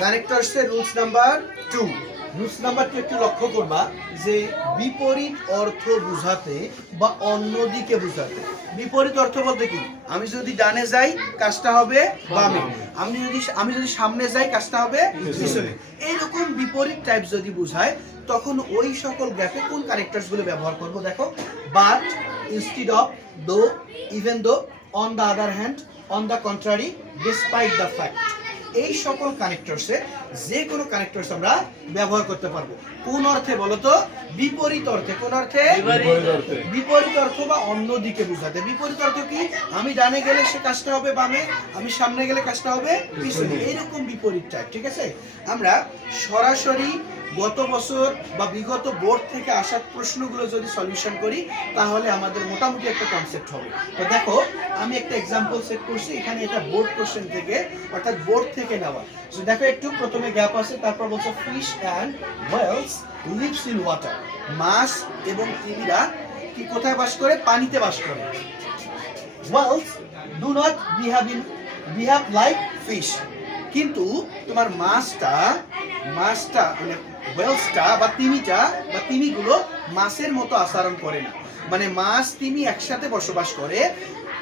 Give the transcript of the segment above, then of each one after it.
কানেক্টরসের rules number 2। Rules number 2 একটু লক্ষ্য করবা যে বিপরীত অর্থ বোঝাতে বা অন্যদিকে বোঝাতে। বিপরীত অর্থ বলতে কি, আমি যদি ডানে যাই কাজটা হবে বামে, আমি যদি সামনে যাই কাজটা হবে পিছনে। এইরকম বিপরীত টাইপ যদি বোঝায় তখন ওই সকল গ্যাপে কোন কানেক্টরস গুলো ব্যবহার করব। দেখো, বাট, ইনস্টিড অফ, দো, even though, on the other hand, on the contrary, despite the fact. এই সকল কানেক্টরসে যে কোনো কানেক্টরস আমরা ব্যবহার করতে পারবো। কোন অর্থে বলতো? বিপরীত অর্থে। কোন অর্থে? বিপরীত অর্থ বা অন্য দিকে বোঝাতে। বিপরীত অর্থ কি, আমি ডানে গেলে সে কাজটা হবে বামে, আমি সামনে গেলে কাজটা হবে পিছনে। এইরকম বিপরীত টাইপ। ঠিক আছে, আমরা সরাসরি গত বছর বা বিগত বোর্ড থেকে আসা প্রশ্নগুলো যদি সলিউশন করি তাহলে আমাদের মোটামুটি একটা কনসেপ্ট হবে। তো দেখো, আমি একটা এক্সাম্পল সেট করছি এখানে, এটা বোর্ড কোশ্চেন থেকে, অর্থাৎ বোর্ড থেকে নেওয়া। তো দেখো, একটু প্রথমে গ্যাপ আছে, তারপর বলছে fish and whales lives in water. মাছ এবং তিমিরা কি কোথায় বাস করে? পানিতে বাস করে। Whales do not behave like fish. কিন্তু তোমার মাছটা মানে ওয়েলসটা বা তিমিগুলো মাছের মতো আচরণ করে না। মানে মাছ তিমি একসাথে বসবাস করে,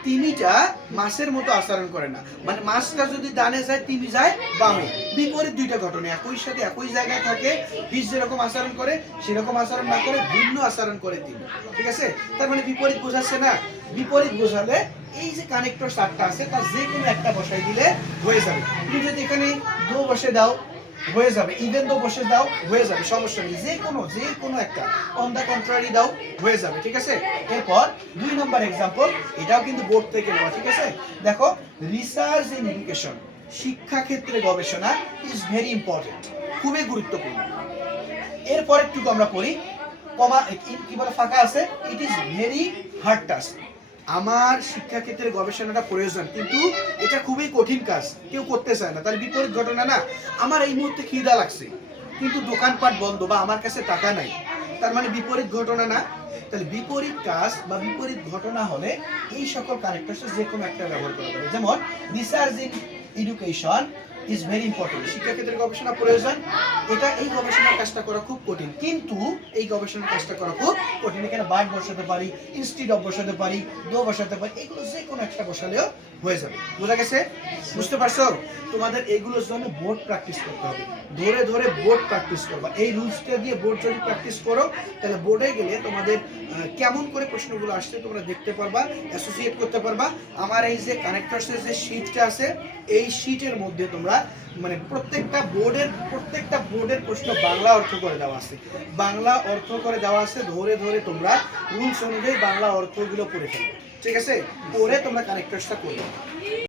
তিমিটা মাছের মতো আচরণ করে না। মানে মাছটা যদি ডানে যায়, তিমি যায় বামে। বিপরীত দুইটা ঘটনা, একই সাথে একই জায়গায় থাকে। ফিশ যেরকম আচরণ করে সেরকম আচরণ না করে ভিন্ন আচরণ করে তিমি। ঠিক আছে, তার মানে বিপরীত বোঝাচ্ছে না। বিপরীত বোঝালে এই যে কানেক্টর চারটা আছে তার যে কোনো একটা বসাই দিলে হয়ে যাবে। তুমি যদি এখানে দো বসে দাও হয়ে যাবে, ইভেন দো বসে দাও হয়ে যাবে, সমস্যা নেই। যে কোনো একটা, অন দ্য কন্ট্রারি দাও হয়ে যাবে। ঠিক আছে, এরপর 2 নম্বর এক্সাম্পল, এটাও কিন্তু বোর্ড থেকে নেওয়া। ঠিক আছে, দেখো, রিসার্চ ইন এডুকেশন, শিক্ষা ক্ষেত্রে গবেষণা ইজ ভেরি ইম্পর্টেন্ট, খুবই গুরুত্বপূর্ণ। এরপর একটু আমরা পড়ি, কমা কি বলে, ফাঁকা আছে, it is very hard task. আমার শিক্ষাক্ষেত্রে গবেষণাটা প্রয়োজন, কিন্তু এটা খুবই কঠিন কাজ, কেউ করতে চায় না। তার বিপরীত ঘটনা না, আমার এই মুহূর্তে খিদা লাগছে কিন্তু দোকানপাট বন্ধ বা আমার কাছে টাকা নাই, তার মানে বিপরীত ঘটনা না। তাহলে বিপরীত কাজ বা বিপরীত ঘটনা হলে এই সকল কানেক্টরস যে কোনো একটা ব্যবহার করা যাবে। যেমন research in education is very important, শিক্ষাক্ষেত্রে গবেষণা প্রয়োজন, এই গবেষণার কাজটা করা খুব কঠিন, কিন্তু এই গবেষণার কাজটা করা খুব কঠিন। এখানে বাট বসাতে পারি, ইনস্টিড অফ বসাতে পারি, দো বসাতে পারি, এগুলো যে কোনো একটা বসালেও হয়ে যাবে। বোঝা গেছে? বুঝতে পারছো? তোমাদের এগুলোর জন্য বোর্ড প্র্যাকটিস করতে হবে, ধরে ধরে বোর্ড প্র্যাকটিস করবা। এই রুলসটা দিয়ে বোর্ড যদি প্র্যাকটিস করো তাহলে বোর্ডে গেলে তোমাদের কেমন করে প্রশ্নগুলো আসছে তোমরা দেখতে পারবা, অ্যাসোসিয়েট করতে পারবা। আমার এই যে কানেক্টরসের যে শীটটা আছে, এই শীটের মধ্যে তোমরা মানে প্রত্যেকটা বোর্ডের প্রশ্ন বাংলা অর্থ করে দেওয়া আছে, ধরে ধরে তোমরা রুলস অনুযায়ী বাংলা অর্থগুলো পড়ে ফেলবে। ঠিক আছে, পড়ে তোমরা কানেক্টরসটা করবে।